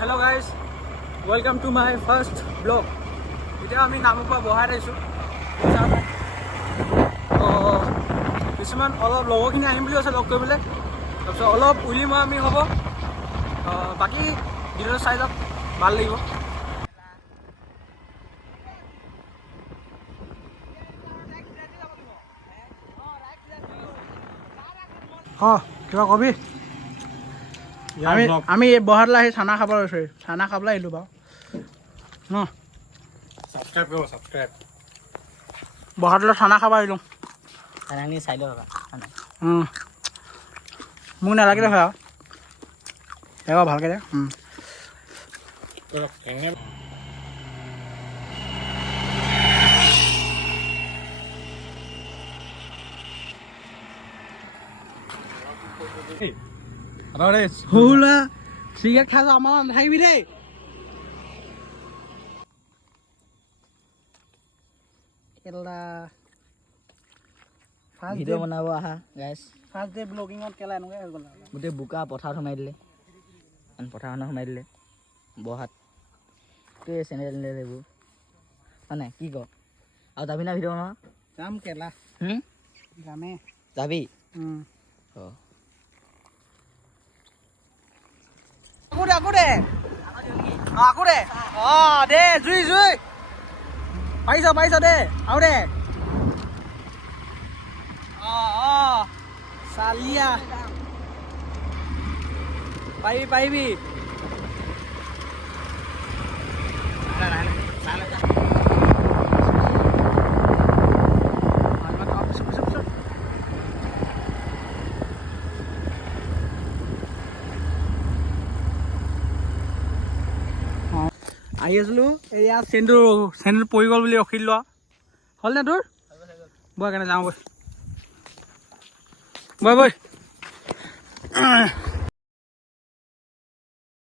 hello guys, welcome to my first vlog. এতিয়া আমি নামৰপৰা বহাই আহিছোঁ। কিছুমান অলপ লগৰখিনি আহিম বুলি আছে লগ কৰিবলৈ। তাৰপিছত অলপ উলিম আমি হ'ব। বাকী ভিডিঅ'টো চাই যাওক, ভাল লাগিব। কিবা কবি? আমি বহাতলৈ আহি চানা খাব লৈছোঁ। চানা খাবলৈ আহিলোঁ বাৰু ন। সাবস্ক্ৰাইব কৰো সাবস্ক্ৰাইব বহাতলৈ চানা খাব আহিলোঁ। খানাখিনি চাই লওঁ ৰ'বা। মোক নালাগিলে হয় আৰু এবাৰ ভালকৈ দে। সৰুলা চিগাৰেট খাই আমাৰ নাথাকিবি দেই। ভিডিঅ' বনাব আহা গাইছ। ফাৰ্ষ্ট ডে ব্লগিঙত কেলা এনেকুৱাই হৈ গ'ল। গোটেই বোকা পথাৰত সোমাই দিলে, পথাৰখনত সোমাই দিলে বহাত গোটেই চেনেল এইবোৰ হয় নাই? কি ক আৰু যাবি না ভিডিঅ' বনাব? যাম কেলা যামেই। যাবি? আকৌ দে দে জুই জুই পাৰিছ দে আৰু দে। চালিয়া পাৰিবি। আহি আছিলোঁ এয়া চেণ্ডটো পৰি গ'ল বুলি ৰখি লোৱা হ'ল নে তোৰ? বই কেনে যাওঁ বই।